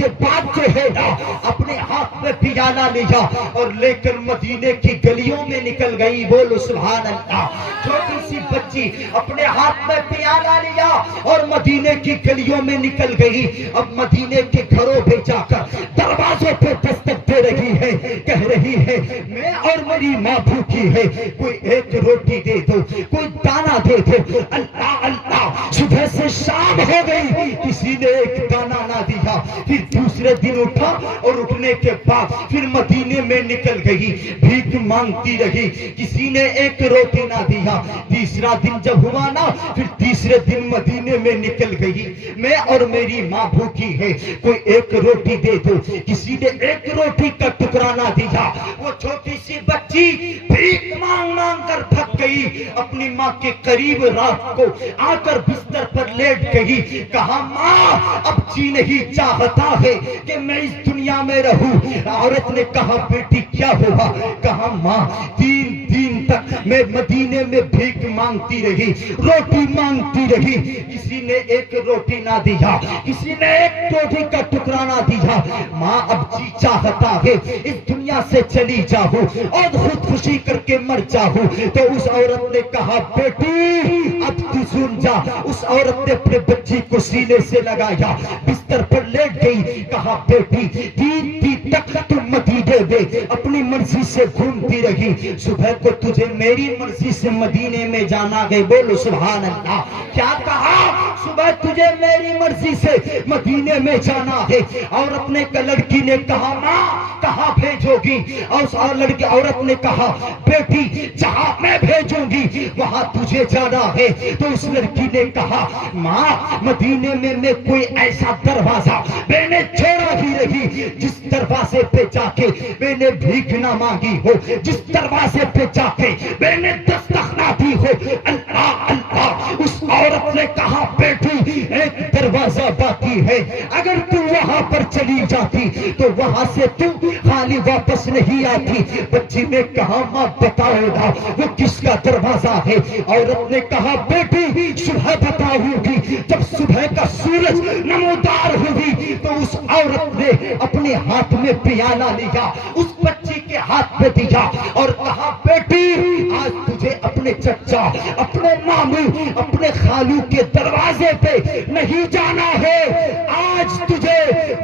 کے بعد جو ہے نا اپنے ہاتھ میں پیالہ لیا اور لے کر مدینے کی گلیوں میں نکل گئی. بولو سبحان اللہ. چھوٹی سی بچی اپنے ہاتھ میں پیالہ لیا اور مدینے کی گلیوں میں نکل گئی. اب مدینے کے گھروں پہ جا کر دروازوں پہ دستک دے رہی ہے, کہہ رہی ہے میں اور میری ماں بھوکی ہے, کوئی ایک روٹی دے دو, کوئی دانا دے دو. اللہ اللہ, صبح سے شام ہو گئی, کسی نے ایک دانا نہ دیا. پھر دوسرے دن اٹھا اور اٹھنے کے بعد پھر مدینے میں نکل گئی, بھیک مانگتی رہی, کسی نے ایک روٹی نہ دیا. تیسرا دن جب ہوا نا پھر تیسرے دن مدینے میں نکل گئی, میں اور میری ماں بھوکی ہے, کوئی ایک روٹی دے دو. کسی نے ایک روٹی کا ٹکڑا نہ دیا. وہ چھوٹی سی بچی بھیک مانگ مانگ کر تھک گئی, اپنی ماں کے قریب رات کو آ کر بستر پر لیٹ گئی. کہا ماں اب جی نہیں چاہتا ہے کہ میں اس دنیا میں رہوں. عورت نے کہا بیٹی کیا ہوا؟ کہا ماں 3 دن تک میں مدینے میں بھیک مانگتی رہی, روٹی مانگتی رہی, کسی نے ایک روٹی نہ دیا, کسی نے ایک روٹی کا ٹکڑا نہ دیا. ماں اب جی چاہتا ہے اس دنیا سے چلی جاؤں اور خودکشی کر کے مر جاؤں. تو اس عورت نے کہا بیٹی اب تو سن جا. اس عورت نے اپنے بچی کو سینے سے لگایا, بستر پر لیٹ گئی. کہا بیٹی 3 دن تک تم مدینے میں اپنی مرضی سے گھومتی رہی, صبح کو تجھے میری مرضی سے مدینے میں جانا ہے. بولو سبحان اللہ. کیا کہا؟ صبح تجھے میری مرضی سے مدینے میں جانا ہے. اور اپنے لڑکی نے کہا ماں کہاں بھیجو گی؟ اور اس عورت نے کہا بیٹی جہاں میں بھیجوں گی وہاں تجھے جانا ہے. تو اس لڑکی نے کہا ماں مدینے میں کوئی ایسا دروازہ میں نے چھوڑا ہی رہی جس دروازے پہ جا کے میں نے بھیک نہ مانگی ہو, جس دروازے پہ جا کے میں نے دستک نہ دی ہو. اللہ اللہ. اس عورت نے کہا بیٹی ایک دروازہ باقی ہے, اگر تو وہاں پر چلی جاتی تو وہاں سے تو خالی واپس نہیں آتی. بچی نے کہا ماں بتاؤ نا وہ کس کا دروازہ ہے؟ عورت نے کہا بیٹی صبح بتاؤں گی. جب صبح کا سورج نمودار ہوئی تو اس عورت نے اپنے ہاتھ میں پیالہ لیا, اس بچی کے ہاتھ میں دیا اور کہا بیٹی آج تجھے اپنے چچا, اپنے ماموں, اپنے خالو کے دروازے پہ نہیں جانا ہے, آج تجھے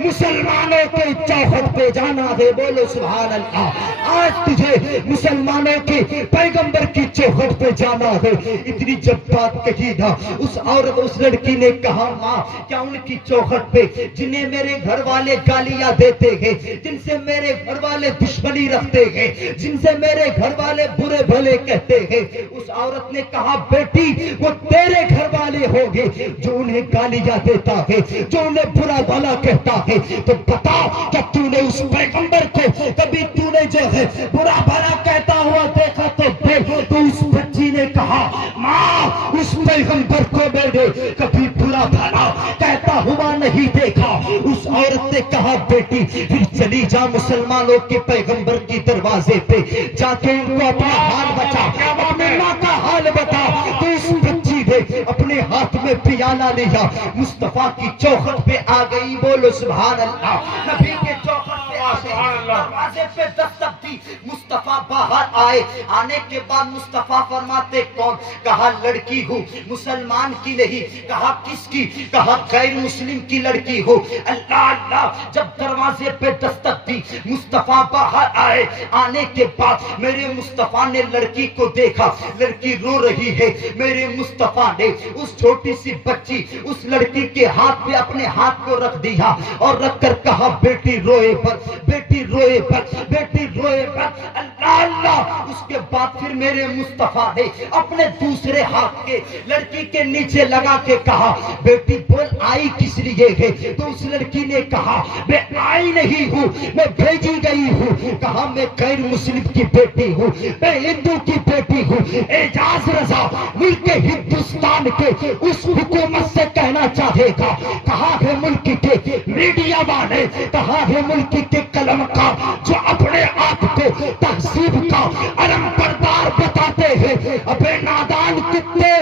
مسلمانوں کے چوکھٹ پہ جانا ہے. بولو سبحان اللہ. آج تجھے مسلمانوں کے پیغمبر کی چوکھٹ پہ جانا ہے. اتنی جب بات کہی نا اس عورت اس لڑکی نے کہا ماں کیا ان کی چوکھٹ پہ جنہیں میرے گھر والے گالیاں دیتے ہیں, جن سے میرے گھر والے دشمنی رکھتے ہیں, جن سے میرے گھر والے برے بھلے کہتے ہیں, اس عورت نے کہا بیٹی وہ تیرے گھر والے ہوں گے جو انہیں گالیاں دیتا ہے, جو انہیں برا بھلا کہتا ہے. تو بتا کہ تو نے اس پیغمبر کو کبھی تو نے جو ہے برا بھلا کہتا ہوا دیکھا تو دیکھ. تو اس بچی نے کہا ماں اس پیغمبر کو میں نے کبھی برا بھلا کہتا ہوا نہیں دیکھا. اس عورت نے کہا بیٹی پھر چلی جا مسلمانوں کے پیغمبر کی دروازے پہ جا کے ان کو اپنا حال بتا, اپنے ماں کا حال بتا. تو اس بچی نے اپنے ہاتھ میں پیالہ لیا, مصطفیٰ کی چوکھٹ پہ آ گئی. بولو سبحان اللہ. نبی کے چوکھٹ پہ آ گئی, دروازے پہ دستک دی, مصطفیٰ باہر آئے. آنے کے بعد مصطفیٰ فرماتے کون؟ کہا لڑکی ہوں, مسلمان کی نہیں. کہا کس کی؟ کہا غیر مسلم کی لڑکی ہو. اللہ اللہ. جب دروازے پہ دستک دی مصطفیٰ باہر آئے. آنے کے بعد میرے مصطفیٰ نے لڑکی کو دیکھا, لڑکی رو رہی ہے. میرے مصطفیٰ نے اس چھوٹی سی بچی اس لڑکی کے ہاتھ پہ اپنے ہاتھ کو رکھ دیا اور رکھ کر کہا بیٹی روئے پر, بیٹی روئے پر, بیٹی روئے پر. اللہ اللہ. اس کے بعد پھر میرے مصطفیٰ نے اپنے دوسرے ہاتھ کے لڑکی کے نیچے لگا کے کہا بیٹی بول آئی کس لیے ہے؟ تو اس لڑکی نے کہا میں آئی نہیں ہوں, میں بھیجی گئی ہوں. کہا میں غیر مسلم کی بیٹی ہوں, میں ہندو کی بیٹی ہوں. اعجاز رضا ملک ہندوستان کے اس حکومت سے کہنا چاہے گا کہاں ہے ملک کے میڈیا والے, کہاں ہے ملک کے قلمکار جو اپنے آپ کو تہذیب کا علم بردار بتاتے ہیں؟ ابے نادان کتے,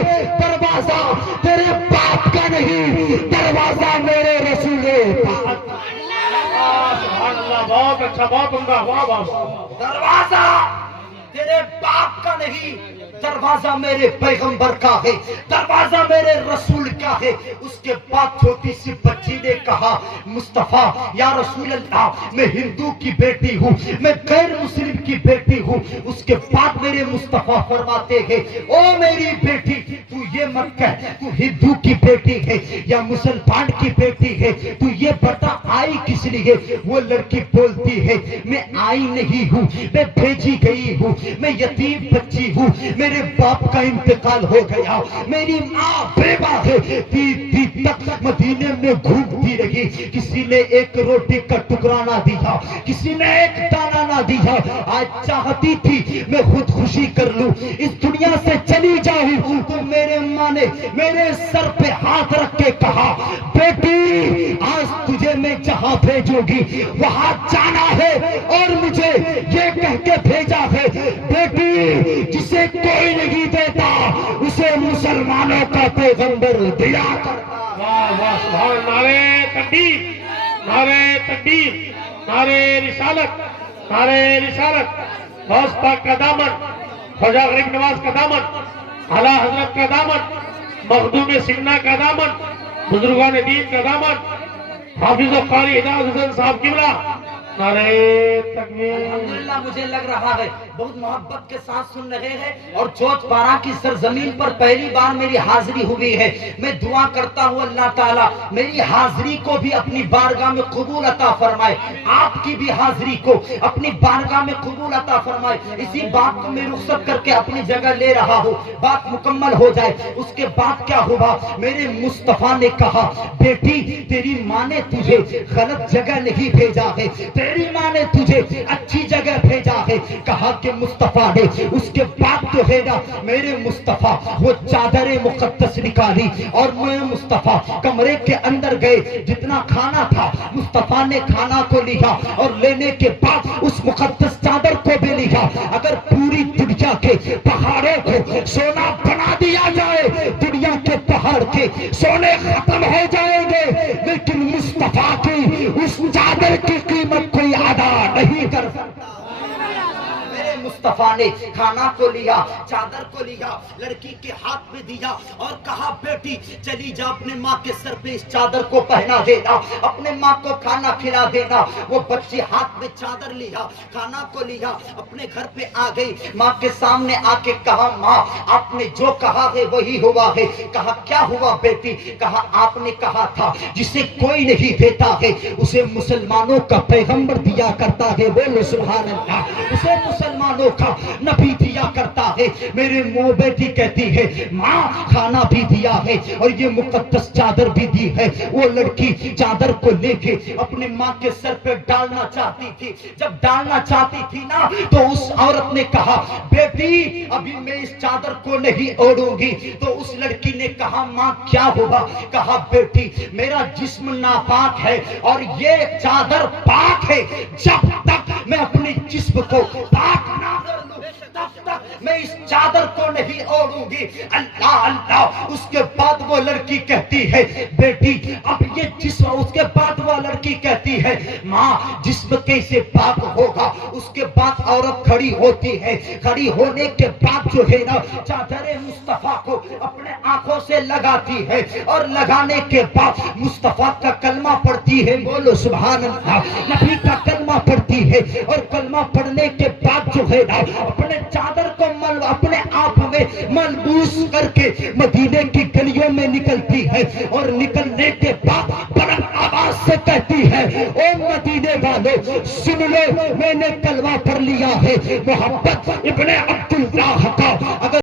دروازہ تیرے باپ کا نہیں, دروازہ میرے رسول پاک. اچھا، بہت عمدہ، واہ واہ واہ۔ دروازہ تیرے باپ کا نہیں، دروازہ میرے پیغمبر کا ہے، دروازہ میرے رسول کا ہے۔ اس کے بعد چھوٹی سی بچی نے کہا مصطفیٰ یا رسول اللہ میں ہندو کی بیٹی ہوں، میں غیر مسلم کی بیٹی ہوں۔ اس کے بعد میرے مصطفیٰ فرماتے ہیں او میری بیٹی تو یہ مت کہہ تو ہندو کی بیٹی ہے یا مسلمان کی بیٹی ہے، تو یہ بتا آئی کس لیے؟ وہ لڑکی بولتی ہے میں آئی نہیں ہوں، میں بھیجی گئی ہوں، میں یتیم بچی ہوں، میرے باپ کا انتقال ہو گیا، میری ماں بیوہ ہے، تین تک مدینے میں گھومتی رہی، کسی نے ایک روٹی کا ٹکڑا نہ دیا، کسی نے ایک دانہ نہ دیا۔ آج چاہتی تھی میں خودکشی کر لوں، اس دنیا سے چلی جاؤں، تو میرے ماں نے میرے سر پہ ہاتھ رکھ کے کہا بیٹی آج تجھے میں جہاں بھیجوں گی وہاں جانا ہے، اور مجھے یہ کہہ کے بھیجا ہے بیٹی جسے کوئی نہیں دیتا اسے مسلمانوں کا پیغمبر دیا کرتا۔ واہ واہ سبحان، نعرے تکبیر، نعرے تکبیر، نعرے رسالت، نعرے رسالت۔ غوث پاک کا دامن، خواجہ غریب نواز کا دامن، اعلیٰ حضرت کا دامن، مخدوم سمنا کا دامن، بزرگان دین کا دامن، حافظ و قاری ہدایت حسین صاحب قبلہ، نعرے تکبیر۔ الحمدللہ مجھے لگ رہا ہے بہت محبت کے ساتھ سن رہے ہیں، اور جوت پارا کی سرزمین پر پہلی بار میری حاضری ہوئی ہے۔ میں دعا کرتا ہوں اللہ تعالیٰ میری حاضری کو بھی اپنی بارگاہ میں قبول عطا فرمائے، آپ کی بھی حاضری کو اپنی بارگاہ میں قبول عطا فرمائے۔ اسی بات کو میں رخصت کر کے اپنی جگہ لے رہا ہوں، بات مکمل ہو جائے۔ اس کے بعد کیا ہوا؟ میرے مصطفیٰ نے کہا بیٹی تیری ماں نے تجھے غلط جگہ نہیں بھیجا ہے، تیری ماں نے تجھے اچھی جگہ بھیجا ہے۔ کہا کہ مصطفیٰ نے اس کے بعد تو ہے نا میرے مصطفیٰ وہ چادر مقدس نکالی، اور میں مصطفیٰ کمرے کے اندر گئے، جتنا کھانا تھا مصطفیٰ نے کھانا کو لیا، اور لینے کے بعد اس مقدس چادر کو بھی لیا۔ اگر پوری دنیا کے پہاڑوں کو سونا بنا دیا جائے، دنیا کے پہاڑ کے سونے ختم ہو جائیں گے، لیکن مصطفیٰ کی اس چادر کی قیمت کوئی ادا نہیں کر سکتا۔ میرے مصطفیٰ نے کھانا کو لیا، چادر کو لیا، لڑکی کے ہاتھ میں دیا، اور کہا بیٹی چلی جا اپنے ماں کے سر پہ اس چادر کو پہنا دینا، اپنے ماں کو کھانا کھلا دینا۔ وہ بچی ہاتھ میں چادر لیا، کھانا کو لیا، اپنے گھر پہ آ گئی، ماں کے سامنے آ کے کہا ماں آپ نے جو کہا ہے وہی ہوا ہے۔ کہا کیا ہوا بیٹی؟ کہا آپ نے کہا تھا جسے کوئی نہیں دیتا ہے اسے مسلمانوں کا پیغمبر دیا کرتا ہے، بولو سبحان اللہ، اسے مسلمانوں کا نبی دیا کرتا ہے۔ میرے منہ بیٹی کہتی ہے ماں کھانا بھی دیا ہے اور یہ مقدس چادر بھی دی ہے۔ وہ لڑکی چادر کو لے کے اپنے ماں کے سر پہ ڈالنا چاہتی تھی، جب ڈالنا چاہتی تھی نا تو اس عورت نے کہا بیٹی ابھی میں اس چادر کو نہیں اوڑھوں گی۔ تو اس لڑکی نے کہا ماں کیا ہوگا؟ کہا بیٹی میرا جسم ناپاک ہے اور یہ چادر پاک ہے، جب تک میں اپنے جسم کو پاک نہ کر لوں تب تک میں اس چادر کو نہیں اوڑھوں گی۔ اللہ اللہ۔ اس کے بعد وہ لڑکی کہتی ہے بیٹی اب یہ جسم، اس کے بعد وہ لڑکی کہتی ہے ماں جسم کیسے پاک ہوگا؟ اس کے بعد عورت کھڑی ہوتی ہے، کھڑی ہونے کے بعد جو ہے نا چادر مصطفیٰ کو اپنے آنکھوں سے لگاتی ہے، اور لگانے کے بعد مصطفیٰ کا کلمہ پڑھتی ہے، بولو سبحان اللہ، نبی کا کلمہ پڑھتی ہے، اور کلمہ پڑھنے کے بعد جو ہے نا اپنے چادر کو اپنے آپ میں ملبوس کر کے مدینے کی گلیوں میں نکلتی ہے، اور نکلنے کے بعد بلند آواز سے کہتی ہے اے مدینے والے سن لو میں نے کلمہ پڑھ لیا ہے، محمد ابن عبداللہ کا اگر